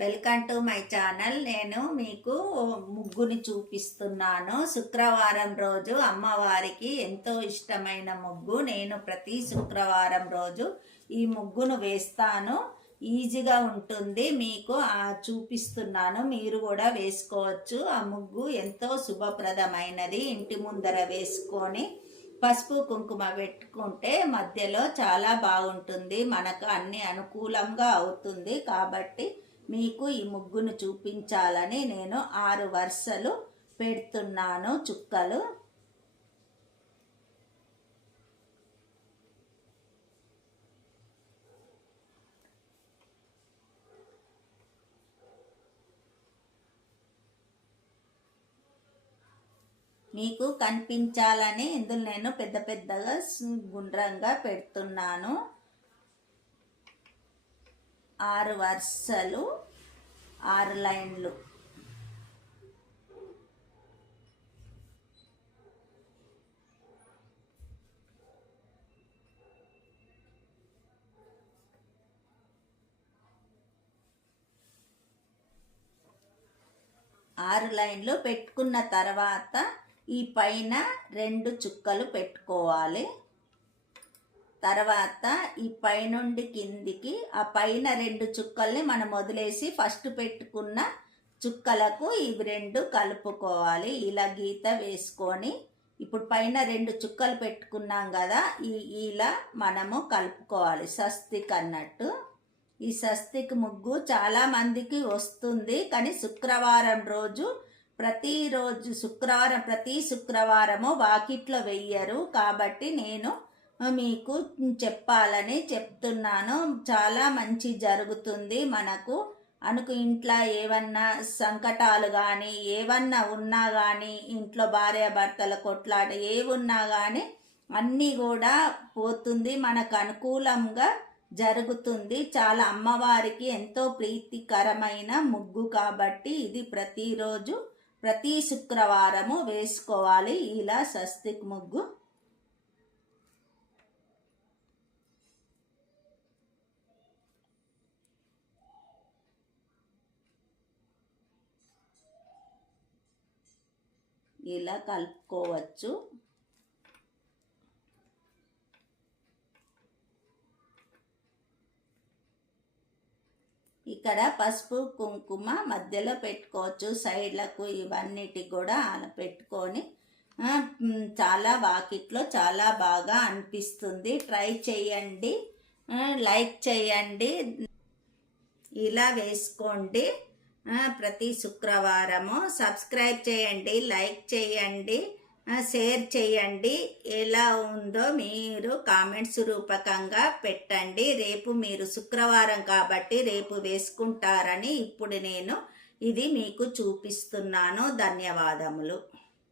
Welcome to my channel. నేను మీకు ముగ్గుని చూపిస్తున్నాను. శుక్రవారం రోజు అమ్మవారికి ఎంతో ఇష్టమైన ముగ్గు. నేను ప్రతి శుక్రవారం రోజు ఈ ముగ్గును వేస్తాను. ఈజీగా ఉంటుంది. మీకు చూపిస్తున్నాను, మీరు కూడా వేసుకోవచ్చు. ఆ ముగ్గు ఎంతో శుభప్రదమైనది. ఇంటి ముందర వేసుకొని పసుపు కుంకుమ పెట్టుకుంటే మధ్యలో చాలా బాగుంటుంది. మనకు అన్ని అనుకూలంగా అవుతుంది. కాబట్టి మీకు ఈ ముగ్గును చూపించాలని నేను 6 వరుసలు పెడుతున్నాను చుక్కలు. మీకు కనిపించాలని ఇందులో నేను పెద్ద పెద్దగా గుండ్రంగా పెడుతున్నాను. 6 వరుసలు, 6 లైన్లు. ఆరు లైన్లు పెట్టుకున్న తర్వాత ఈ పైన 2 చుక్కలు పెట్టుకోవాలి. తర్వాత ఈ పైనుండి కిందికి ఆ పైన 2 చుక్కల్ని మనం వదిలేసి ఫస్ట్ పెట్టుకున్న చుక్కలకు ఇవి 2 కలుపుకోవాలి. ఇలా గీత వేసుకొని ఇప్పుడు పైన 2 చుక్కలు పెట్టుకున్నాం కదా, ఇలా మనము కలుపుకోవాలి స్వస్తిక్ అన్నట్టు. ఈ స్వస్తిక్ ముగ్గు చాలా మందికి వస్తుంది, కానీ శుక్రవారం రోజు ప్రతి శుక్రవారము వాకిట్లో వెయ్యరు. కాబట్టి నేను మీకు చెప్పాలని చెప్తున్నాను. చాలా మంచి జరుగుతుంది మనకు. ఇంట్లో ఏమన్నా సంకటాలు కానీ ఏమన్నా ఉన్నా కానీ, ఇంట్లో భార్యాభర్తల కొట్లాట ఏమున్నా కానీ అన్నీ కూడా పోతుంది. మనకు అనుకూలంగా జరుగుతుంది. చాలా అమ్మవారికి ఎంతో ప్రీతికరమైన ముగ్గు కాబట్టి ఇది ప్రతిరోజు ప్రతి శుక్రవారము వేసుకోవాలి ఇలా స్వస్తిక్ ముగ్గు. ఇలా కలుపుకోవచ్చు. ఇక్కడ పసుపు కుంకుమ మధ్యలో పెట్టుకోవచ్చు, సైడ్లకు ఇవన్నిటి కూడా అలా పెట్టుకొని చాలా వాకిట్లో చాలా బాగా అనిపిస్తుంది. ట్రై చేయండి, లైక్ చేయండి, ఇలా వేసుకోండి. ప్రతి శుక్రవారము సబ్స్క్రైబ్ చేయండి, లైక్ చేయండి, షేర్ చేయండి. ఎలా ఉందో మీరు కామెంట్స్ రూపకంగా పెట్టండి. రేపు మీరు శుక్రవారం కాబట్టి రేపు వేసుకుంటారని ఇప్పుడు నేను ఇది మీకు చూపిస్తున్నాను. ధన్యవాదములు.